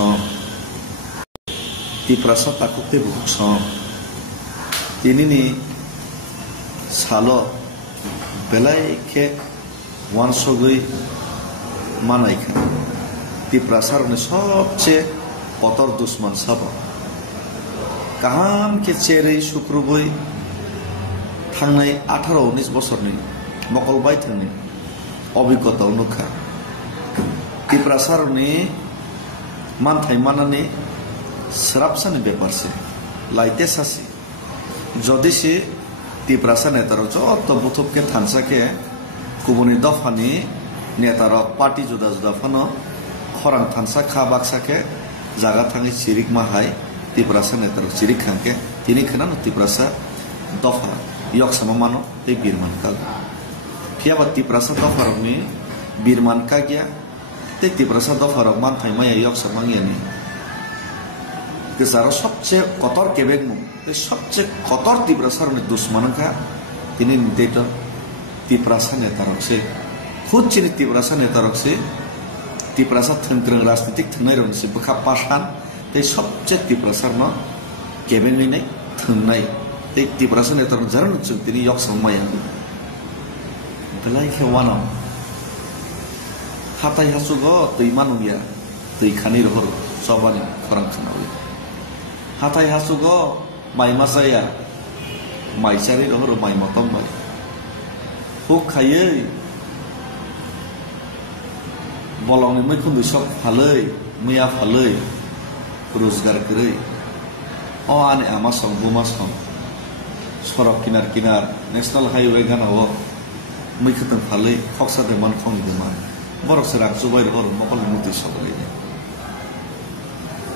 song. Ti prasa takut te buk song. Ini ni salo belai ke wan sogui manai kan. Ti prasar ne सबसे Qatar दुश्मन सब काहाम के चेरे शुक्रबई थांनाय 18-19 बोसोरनि मकलबाय थांनाय अभिज्ञता नुखा ति प्रसारनि मानथाय मानानि स्राबसानि बेपारसे लाइते सासि जदिसे ति प्रसार नेतार जत बुथुबके थानसाके गुबुननि दफानि नेतार पार्टी जुदा जुदा फनो खरां थानसा खा बाक्साके जागा थाङै चिरिक माहाय ति प्रसार नेतार चिरिक खांके तिनि खनानो ति प्रसार दफा यक्समा मानो ते बिरमान का फियाबा ति प्रसार दफारनि बिरमान का गया ते ति प्रसार दफारक मानथाय माया यक्समा गियानि के जारो सबसे कतर केबेगमु ते सबसे कतर ति प्रसारनि दुश्मन का तिनि निदेत ति प्रसार नेतारक से खुद चिनि ति प्रसार नेतारक से ति प्रसार थंग्रं राजनीतिक थंनाय रं से बखा पासान ते सबसे ति प्रसार न केबेंगै थंनाय ते ति प्रसार नेतार जरन चुक्तिनि यक्सम माया बेलाय खेवानो हाथाय हासुगो दैमानुया दैखानि रहर सबानि खरां खनावै हाथाय हासुगो माइमासाया माइसारि रहर माइमतम बाय हुक खायै बलंनि मैखुन सब फालै मैया फालै रोजगार करै अ आने आमा सं बुमा सं सरक किनार किनार नेशनल हाईवे गानाव मैखुन फालै खक्सा देमान खं बुमा बरक सराक जुबाय रहर मकल मुति सबलै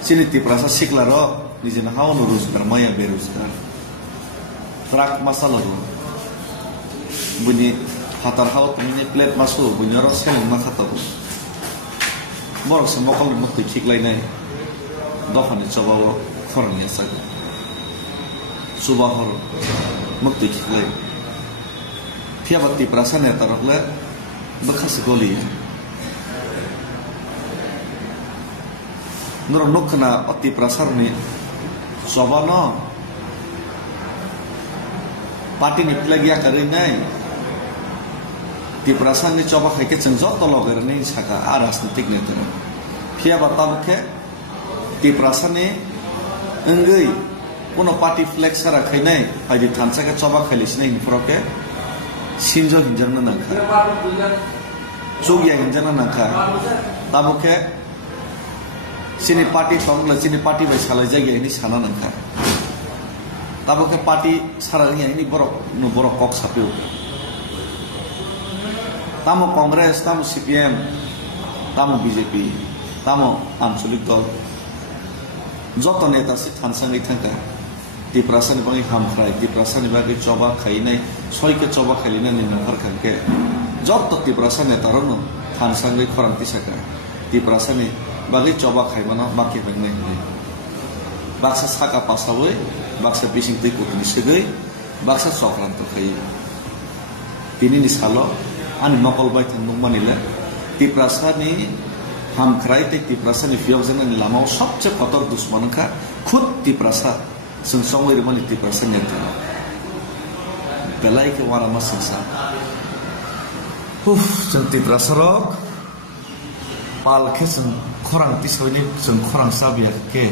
सिनि ति प्रसार सिकलार निजेन हाउन रोजगार माया बेरोजगार ट्राक मासाल बुनि हातार हाव तमिने प्लेट मासु बुनिर सेल मा खाताबो बरक से मकल मुति खिकलायनाय दफानि चबाव खरनिया सागो सुबाहर मुक्ति खिकलाय फियाबती प्रसार नेतारकले बखास गली नर नखना अति प्रसारनि सबान पार्टी नि प्लेगिया करिनाय ति प्रसार नि चबा खायके जों जत लगेर नै साका आ राजनीतिक नेता फियाबा ताबके ति प्रसार नि अंगै कोनो पार्टी फ्लेक्स सारा खायनाय फायदि थानसाके चबा खायलिसनाय हिफ्रके सिंजो हिंजरनो नाखा चोगिया हिंजरनो नाखा ताबके सिनि पार्टी थंगला सिनि पार्टी बाय सालाय जायगा नि साना नाखा ताबके पार्टी सारा नि बरक कक सापिउ तामो कांग्रेस तामो सीपीएम तामो बीजेपी तामो आंचलिक दल जत नेता से थानसाङै थांगा ति प्रसारनि बागै हामख्राय ति प्रसारनि बागै चबा खायनाय सयके चबा खायलिना निनहर खांके जत ति प्रसार नेतारनो थानसाङै खरांति साका ति प्रसारनि बागै चबा खायबाना बाकी बांनाय होय बाक्सा साका पासावै बाक्सा बिसिं तै कुटनि सगै बाक्सा सक्रांत खाय तिनि सालो आनि मकलबाय थांदों मानिले ति प्रसारनि हामख्राय ति प्रसारनि फियजननि लामाव सबसे कतर दुश्मन का खुद ति प्रसार जों संगै मानि ति प्रसार नेता बेलाय के वारा मा संसा जों ति प्रसारक पालखे जों खरांति सयनि जों खरां साबिया के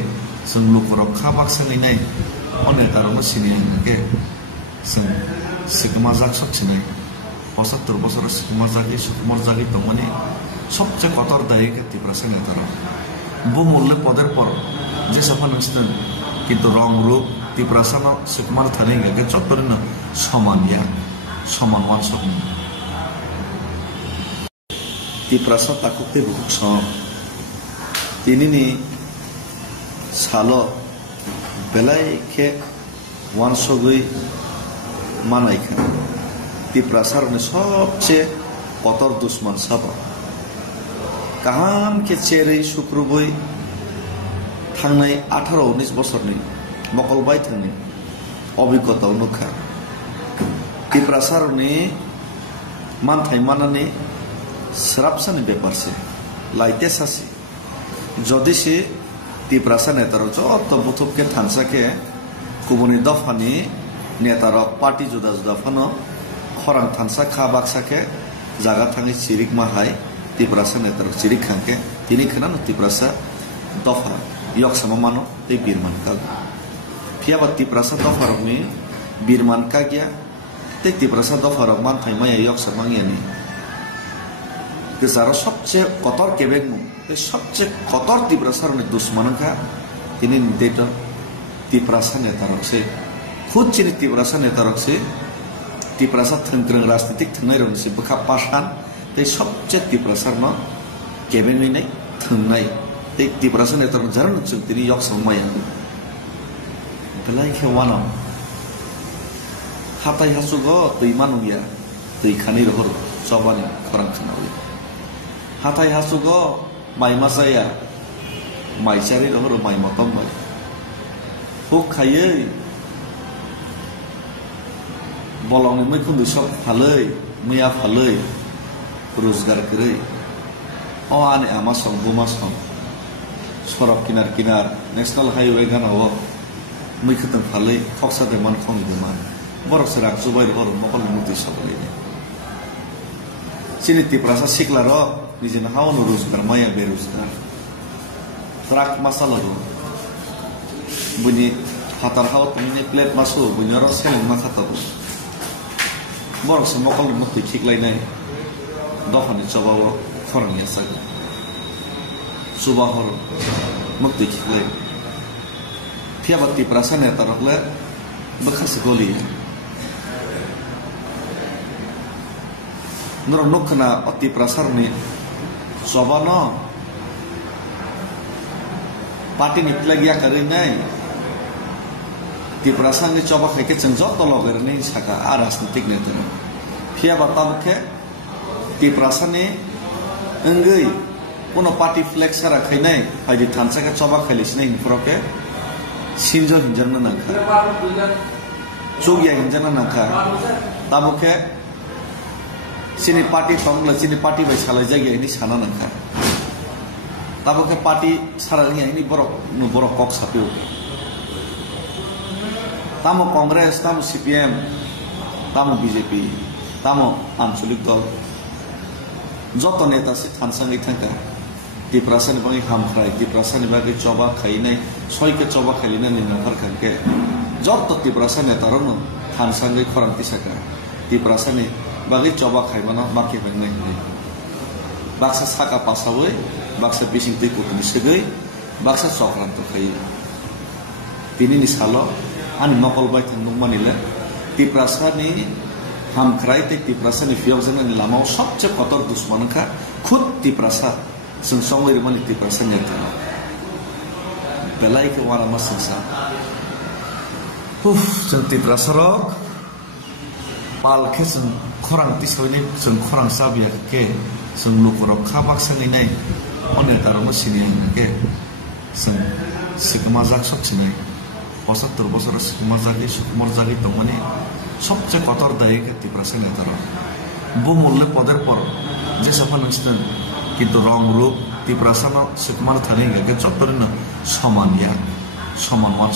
जों लुकरक खाबाक संगैनाय अनेतारनो सिनि के जों सिगमा जाक सबसिनाय 75 বছর সমাজে সুকুমারজাগি তমনি সবচেয়ে কতর দায়িক তি প্রসার নেতার বহুমূল্য পদের পর যে সফল মিশন কিন্তু রং রূপ তি প্রসার সুকুমার থানে গে চত্বরিন সমান ওয়ান সব তি প্রসার তাকুতে বুক সম তিনিনি সালো বেলাই খে ওয়ান সগৈ मानायखा ती प्रसार ने सबसे कतर दुश्मन सब काहाम के चेरे शुक्रबई थांनाय 18-19 बोसोरनि मकलबाय थांनाय अभिज्ञता नुखा ती प्रसार ने मानथाय मानानि स्राबसानि बेपारसे लाइते सासि যদি সে ত্রিপ্রাসা নেতার যত বুথকে থানসাকে গুবुननि दफानि नेतारक पार्टी जुदा जुदा फानो खरां थानसा खा बाक्साके जागा थाङै चिरिक माहाय ত্রিপ্রাসা नेतारक चिरिक खांके तिनि खोनानो ত্রিপ্রাসা दफा yok sama mano te birman kag fiaba ত্রিপ্রাসা दफारकनि birman kagya te ত্রিপ্রাসা दफारक मान थाइमाया yok sama ngeni যারা সবচেয়ে কতর কেবেক সবচেয়ে কতর ত্রিপ্রাসারনি দুশ্মনকা তিনি নিতেটা ত্রিপ্রাসা নেতারকসে खुद चिनी ত্রিপ্রাসা নেতারকসে ত্রিপ্রাসা थंग्रं राजनीतिक थंनाय रंसि बखा पासान ते सबचेये ত্রিপ্রাসাरनो केबेंगैनाय थंनाय ते ত্রিপ্রাসা नेतारक जरन चुक्तिनि yok सममाया बेलाय खेवानो हाथाय हासुगो दैमानुया दैखानि रहर चबानि खरां खनावि हाथाय हासुगो माइ मासाया माइचारि रहर माइ मतमबाय हुक खायै बलंनि मैखुन्दु सब फालै मैया फालै रोजगार करै अ आने आमा सं बुमा सं सरक किनार किनार नेशनल हाईवे गानाव मैखुन्दु फालै खक्सादे मान खंगिमा बरक सराक जुबाय रहर मकल मुति सबलै चिनि ত্রিপ্রাসা सिक्लार निजेन हाउनु रोजगार माया बेरोजगार ट्राक मासालरो बुनि हातार हाव तुमनि प्लेट मासु बुनियार सेलें मा खाताबो बरक से मकल मुति खिकलायनाय दखानि चबाव खरंगिया साग सुबाहर मुति खिकलाय फियाबा ত্রিপ্রাসা नेतारकले बखास गलिया नर नखना ত্রিপ্রাসাरनि सबनो पार्टी निप्लागिया करिनाय ত্রিপ্রাসাनि चबा खायके जों जत लगरनि साका आ राजनीतिक नेता फिया बाताबके ত্রিপ্রাসাनि अंगै कोनो पार्टी फ्लेक्स राखैनाय फायदि थानसाके चबा खालिसनाय हिनफ्रके सिनजो हिनजरनो नाखा चोगिया हिनजरनो नाखा ताबके चिनी पार्टी थंगला चिनी पार्टी बाय सालाय जायगा इनि साना नाखा ताबके पार्टी साराया इनि बरक कक सापियो तामो कांग्रेस तामो सीपीएम तामो बीजेपी तामो आंचलिक दल जत नेता से थानसाङै थांगा ত্রিপ্রাসাनि बागै हामख्राय ত্রিপ্রাসাनि बागै चबा खायनाय सयके चबा खायलिना निनाफार खांके जत ত্রিপ্রাসা नेतारनो थानसाङै खरांति साका ত্রিপ্রাসাनि बागै चबा खायमाना माके बायनाय बाक्सा साका पासावै बाक्सा बिसिं दै कुटनि सगै बाक्सा चक्रान्त खायो तिनिनि सालो आनि मकलबाय थांदोंमानिले ত্রিপ্রাসাनि हामख्राय ते ত্রিপ্রাসাनि फियगजननि लामाव सबसे कतर दुश्मनखा खुद ত্রিপ্রাসা जों संगै मानि ত্রিপ্রাসা नेता बेलायके वारामा संसा जों ত্রিপ্রাসাरक पालके जों खरांति सयनि जों खरां साबियाके जों लुकुरक खा बाक्साङैनाय अनेतारनो सिनियाके जों सिकमाजाक सचिनाय 75 বছর सिकमाजाकी सुकुमारजाकी दंमानि सबसे कतर दायिके ত্রিপ্রাসা नेतार बहुमूल्य पदर पर जे सफा नोंसिनो किन्तु रंग रूप ত্রিপ্রাসাनो सुकुमार थानाय गगे चत्तरनो समान या समान मान